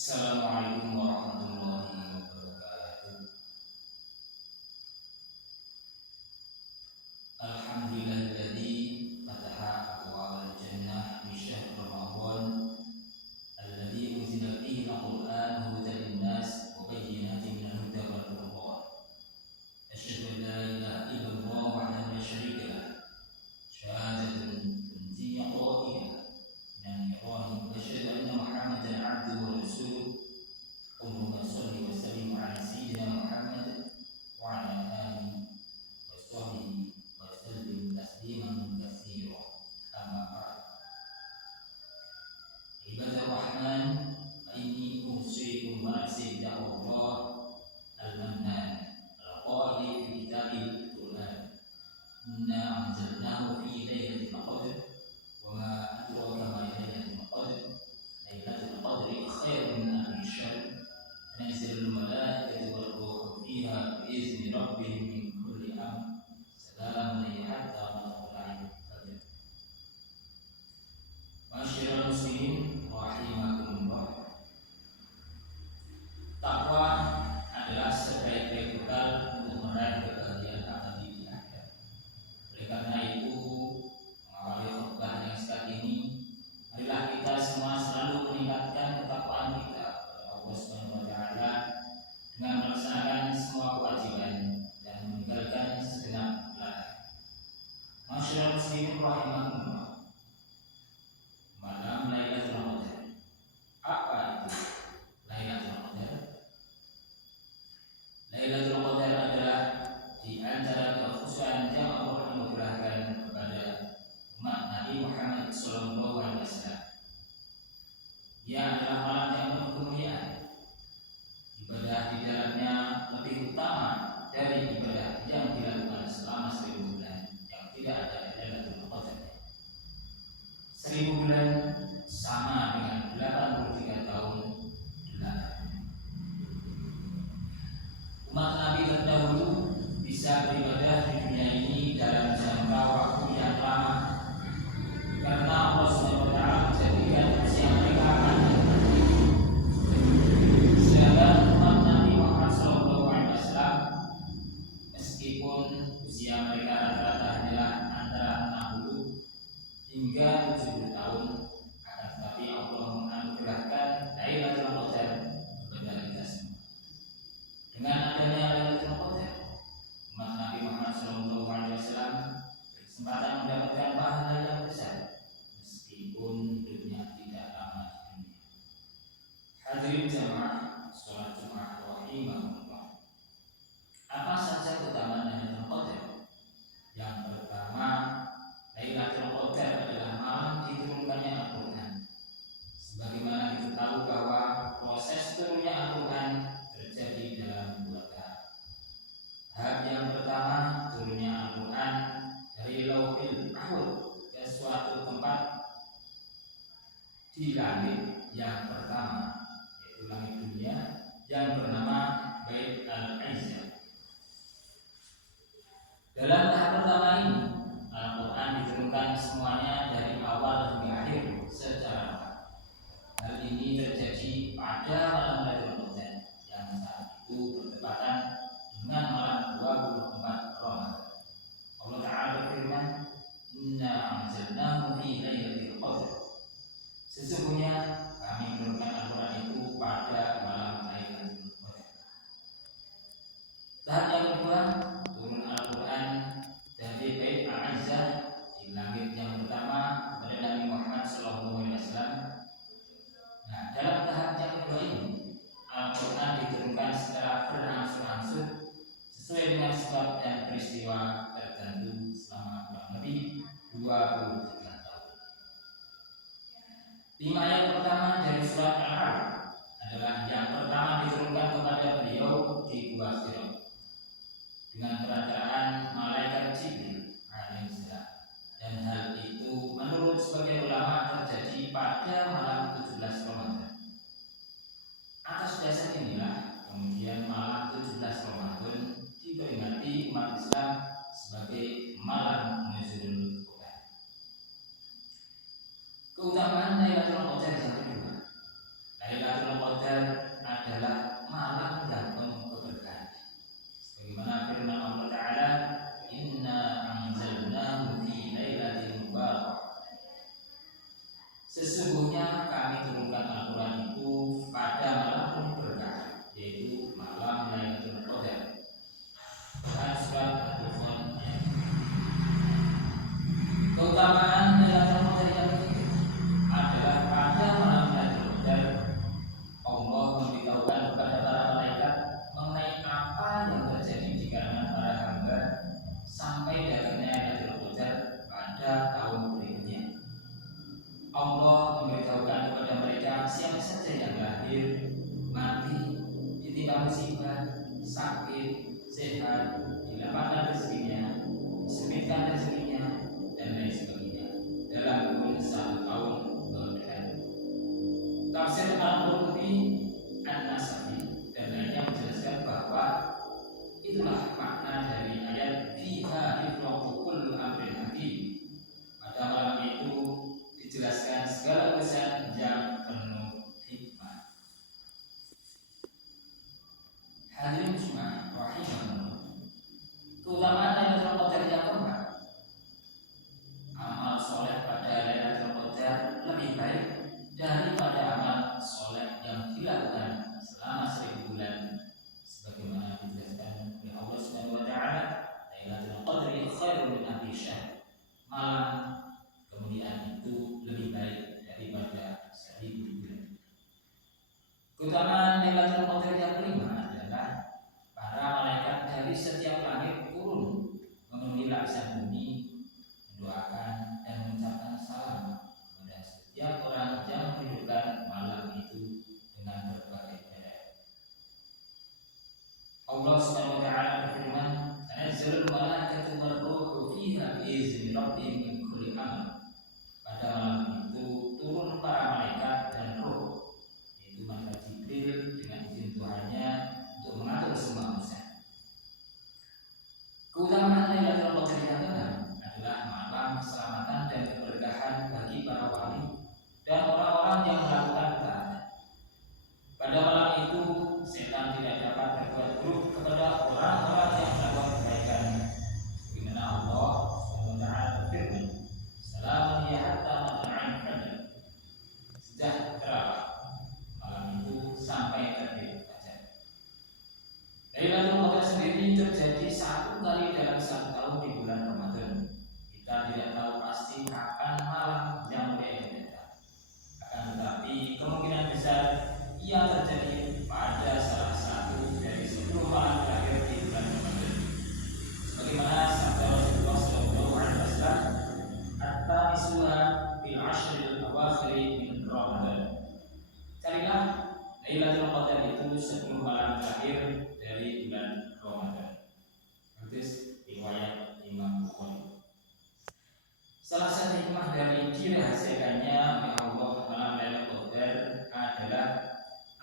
Assalamualaikum warahmatullahi wabarakatuh. Alhamdulillahilladzi fataha abwaabal jannah bi syahr Ramadan alladzi unzila fihi al-Qur'an hudan lin-nas wa bayyinatin minal huda wal furqan. Asyhadu an la ilaha illallah wahdahu la syarika lah. Syahadatun tunjiya qailah min al-iqrani wa asyhadu anna Muhammadan 'abduhu wa rasuluh. Allahumma shalli wa sallim 'ala sayyidina Muhammad wa 'ala alihi wa sahbihi wa sallim tasliman katsira. Amma ba'd. Ibadah Rahman, fa inni usikum wa nafsi bittaqwallah al-mannan al-qa'il fi kitabil Qur'an. Inna anzalnahu fi lailatul qadr wa ma adraka ma lailatul qadr. Lailatul qadri khairun min alfi syahr. تنزل الملائكة والروح فيها بإذن ربهم من كل أمر سلام هي حتى مطلع الفجر. Masyaallah muslimin rahimakumullah. Takwa adalah sebaik-baik bekal untuk meraih kebahagiaan abadi di akhirat. Oleh karena itu, mengawali khutbah yang saat ini, marilah kita semua selalu meningkatkan ketakwaan kita Allah Subhanahu wa taala dengan melaksanakan semua kewajiban dan meninggalkan segenap larangan. Masyaallah muslimin rahimakumullah. Malam Lailatul Qadar. Apa itu Lailatul Qadar? Lailatul Qadar adalah di antara kekhususan yang Allah anugerahkan kepada umat Nabi Muhammad SAW. Ia adalah malam yang penuh kemuliaan. Ibadah di dalamnya lebih utama dari ibadah yang dilakukan selama 1000 bulan yang tidak ada Lailatul Qadar. 1000 bulan sama dengan 83 tahun belakang. Umat Nabi terdahulu bisa beribadah di dunia ini dalam jangka waktu yang lama karena Allah SWT menjadikan usia mereka panjang. Sedangkan umat Nabi Muhammad SAW meskipun usia mereka rata-rata adalah antara 60 hingga 70 tahun, akan tetapi Allah menganugerahkan Lailatul Qadar kepada kita semua. Dengan adanya Lailatul Qadar, umat Nabi Muhammad SAW berkesempatan mendapatkan pahala yang besar meskipun hidupnya tidak lama di dunia. Hadirin jamaah salat Jumat rahimakumullah. Apa saja keutamaan Lailatul Qadar? Yang pertama, Lailatul Qadar adalah malam diturunkannya Al-Qur'an. Sebagaimana kita tahu bahwa proses turunnya Al-Qur'an terjadi dalam 2 tahap. Tahap yang pertama, turunnya Al-Qur'an dari Lauhil Mahfuz ke suatu tempat di langit yang pertama, yaitu langit dunia yang bernama Bait Al-Izzah. Dalam tahap pertama ini, Al-Quran diturunkan semuanya dari awal hingga akhir secara lengkap. Hal ini terjadi pada malam Lailatul Qadar yang saat itu bertepatan dengan malam 24 Ramadan. Allah Ta'ala berfirman, Inna anzalnahu fi lailatul qadr. Sesungguhnya kami menurunkan Al-Quran itu pada malam Lailatul Qadar. Tahap yang kedua, turun Al-Quran dari Bait Al-Izzah di langit yang pertama kepada Nabi Muhammad SAW. Nah, dalam tahap yang kedua ini, Al-Quran diturunkan secara berangsur-angsur sesuai dengan sebab dan peristiwa tertentu selama kurang lebih 23 tahun. 5 ayat pertama dari surat Al-Araf adalah yang pertama diturunkan kepada beliau di Gua Hira dengan perantaraan malaikat Jibril alaihissalam, dan hal itu menurut sebagian ulama terjadi pada malam 17 Ramadan. Atas dasar inilah kemudian malam 17 Ramadan diperingati umat Islam sebagai malam Nuzulul Quran. Keutamaan Lailatul Qadar yang kedua, Lailatul Qadar sesungguhnya kami turunkan Al-Quran itu pada malam penuh berkah, yaitu malam Lailatul Qadar. Dan surat Al-Dukhan ayat. Keutamaan Lailatul Qadar yang ketiga adalah pada malam Lailatul Qadar Allah memberitahukan kepada para malaikat mengenai apa yang terjadi di kalangan para hamba sampai datangnya Lailatul Qadar pada tahun berikutnya. Allah memberitahukan kepada mereka siapa saja yang lahir, mati, ditimpa musibah, sakit, sehat, dilapangkan rezekinya, disempitkan rezekinya, dan lain sebagainya dalam kurun 1 tahun kemudian. Tafsir Al-Qurtubi, An-Nasafi, dan lainnya menjelaskan bahwa itulah makna dari ayat fiha yufraqu kullu amrin hakim. Pada malam itu dijelaskan segala urusan yang penuh hikmah. Hadirin semua rahimahullah. Keutamaan Lailatul Qadar yang keempat, amal soleh pada Lailatul Qadar lebih baik daripada amal soleh yang dilakukan selama 1000 bulan, sebagaimana dijelaskan oleh Allah Subhanahu wa taala, Lailatul Qadri khairun min alfi syahr. Malam kemuliaan itu lebih baik daripada 1000 bulan. Keutamaan Lailatul Qadar yang kelima adalah para malaikat dari setiap langit turun memenuhi lapisan bumi, mendoakan dan mengucapkan salam kepada setiap orang yang menghidupkan malam itu dengan berbagai ibadah. Allah Subhanahu wa taala berfirman, "Tanazzalul malaikatu war-ruhu fiha bi'izni rabbihim min kulli amr." Pada malam itu turun para malaikat dan roh, yaitu malaikat Jibril dengan izin Tuhannya untuk mengatur semua urusan. Keutamaan Lailatul Qadar yang keenam adalah malam keselamatan dan keberkahan bagi para wali dan orang-orang yang melakukan taat. Pada malam itu setan tidak dapat berbuat buruk kepada orang-orang yang melakukan kebaikan. Sebagaimana Allah SWT berfirman, "Salamun hiya hatta matla'il fajr." Sejahtera malam itu sampai terbit fajar. Lailatul Qadar sendiri terjadi 1 kali dalam 1 tahun di bulan Ramadan. Kita tidak tahu pasti kapan malam yang mulia itu datang. Akan tetapi kemungkinan besar ia terjadi pada salah satu dari 10 malam terakhir di bulan Ramadan. Sebagaimana sabda Rasulullah SAW, "At-tamisuha bil ashril awakhir min Ramadan." Carilah Lailatul Qadar itu 10 malam terakhir dari bulan Ramadan. Hadis riwayat Imam Bukhari. Salah satu hikmah dari dirahasiakannya oleh Allah malam Lailatul Qadar adalah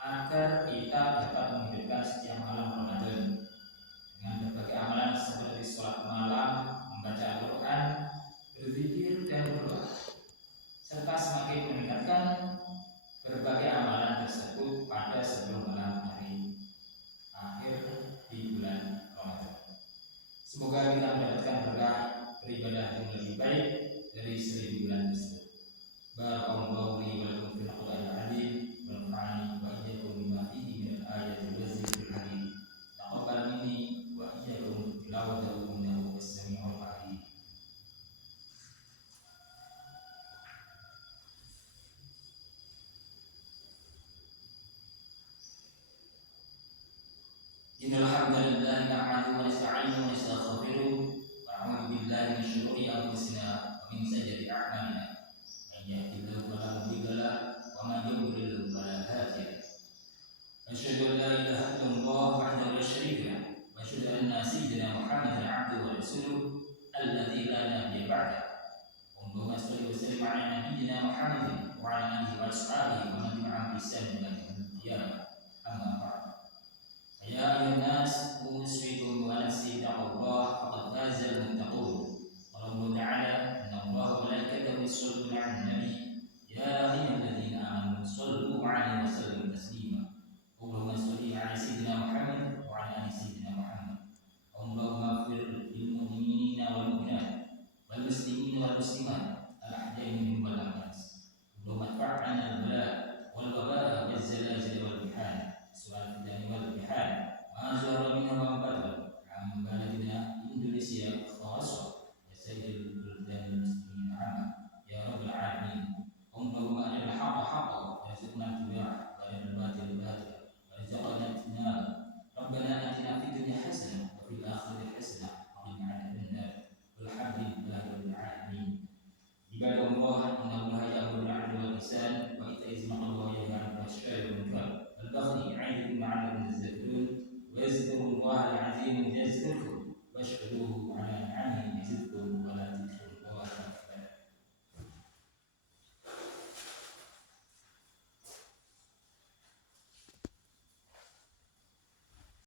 agar kita dapat menghidupkan setiap malam Ramadan dengan berbagai amalan seperti sholat malam, membaca Al-Quran, berzikir dan berdoa, serta semakin meningkatkan berbagai amalan tersebut pada 10 malam hari akhir di bulan Ramadan. Semoga kita mendapatkan berkah beribadah yang lebih baik dari 1000 bulan tersebut. Barakallahu li wa lakum fil Qur'anil azim wa nafa'ani wa iyyakum bima fihi min al-ayatil wa dzikril hakim. Taqabbal minni wa iyyakum tilawatahu innahu as-sami'ul 'alim. Innal hamdalillah nahmaduhu wa nasta'inuhu wa nastaghfiruh wa na'udzu billahi min shururi anfusina wa min sayyiati a'malina. Man yahdihillahu fala mudilla lahu wa man yudlil fala hadiya lahu. Asyhadu an la ilaha illallah wahdahu la syarika lahu wa asyhadu anna sayyidina Muhammadan 'abduhu wa rasuluh alladzi la nabiyya ba'dahu. Allahumma shalli wa sallim 'ala nabiyyina Muhammadin wa 'ala alihi wa ashabihi wa man tabi'ahum bi ihsan ila